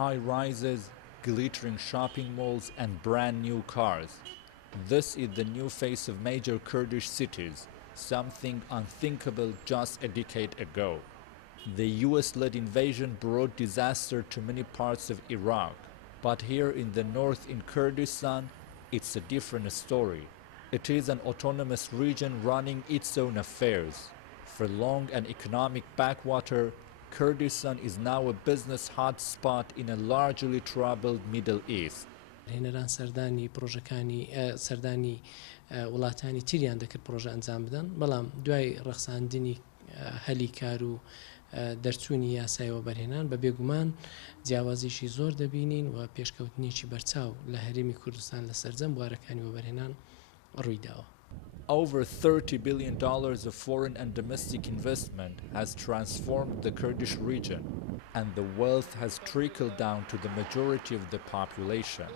high rises, glittering shopping malls and brand new cars. This is the new face of major Kurdish cities, something unthinkable just a decade ago. The US-led invasion brought disaster to many parts of Iraq, but here in the north in Kurdistan, it's a different story. It is an autonomous region running its own affairs. For long an economic backwater, Kurdistan is now a business hotspot in a largely troubled Middle East. هێنەران سەردانی پرۆژەکانی سەردانی وڵاتانی تریان دەکرد پرۆژە ئەنجام بدەن، بەڵام دوای ڕەخساندنی هەلی کار و دەرچوونی یاسایەوە بەرهێنان بە بێگومان جیاوازیشی زۆر دەبینین و پێشکەوتنیی بەرچاو لە هەرێمی کوردستان لە سەرجەم بوارەکانی وەبەرهێنان ڕوویداوە. Over $30 billion of foreign and domestic investment has transformed the Kurdish region, and the wealth has trickled down to the majority of the population.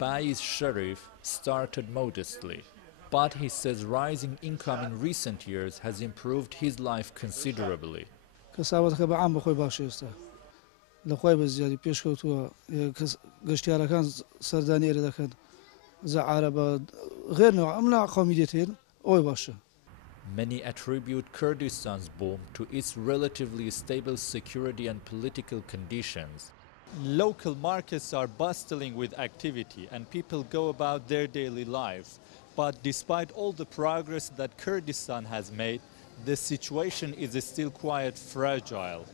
Bais Sharif started modestly, but he says rising income in recent years has improved his life considerably. Many attribute Kurdistan's boom to its relatively stable security and political conditions. Local markets are bustling with activity and people go about their daily lives. But despite all the progress that Kurdistan has made, the situation is still quite fragile.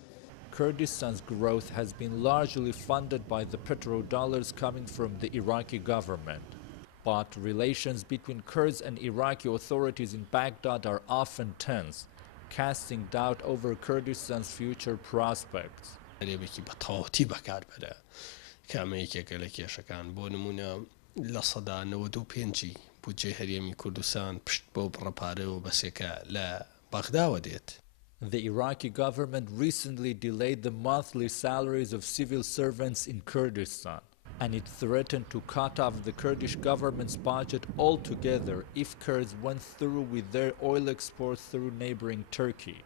Kurdistan's growth has been largely funded by the petrodollars coming from the Iraqi government. But relations between Kurds and Iraqi authorities in Baghdad are often tense, casting doubt over Kurdistan's future prospects. The Iraqi government recently delayed the monthly salaries of civil servants in Kurdistan, and it threatened to cut off the Kurdish government's budget altogether if Kurds went through with their oil exports through neighboring Turkey.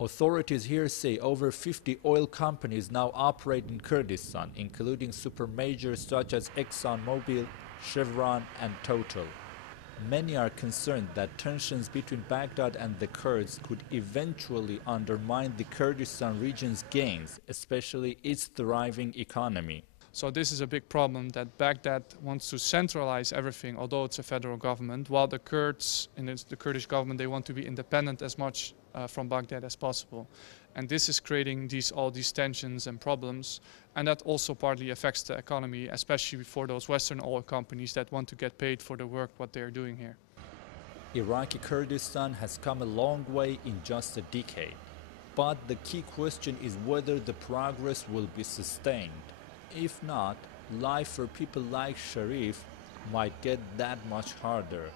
Authorities here say over 50 oil companies now operate in Kurdistan, including supermajors such as ExxonMobil, Chevron, and Total. Many are concerned that tensions between Baghdad and the Kurds could eventually undermine the Kurdistan region's gains, especially its thriving economy. So this is a big problem, that Baghdad wants to centralize everything, although it's a federal government, while the Kurds in the Kurdish government, they want to be independent as much from Baghdad as possible. And this is creating all these tensions and problems, and that also partly affects the economy, especially for those Western oil companies that want to get paid for the work what they're doing here. Iraqi Kurdistan has come a long way in just a decade, but the key question is whether the progress will be sustained. If not, life for people like Sharif might get that much harder.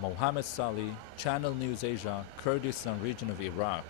Mohammed Salih, Channel News Asia, Kurdistan region of Iraq.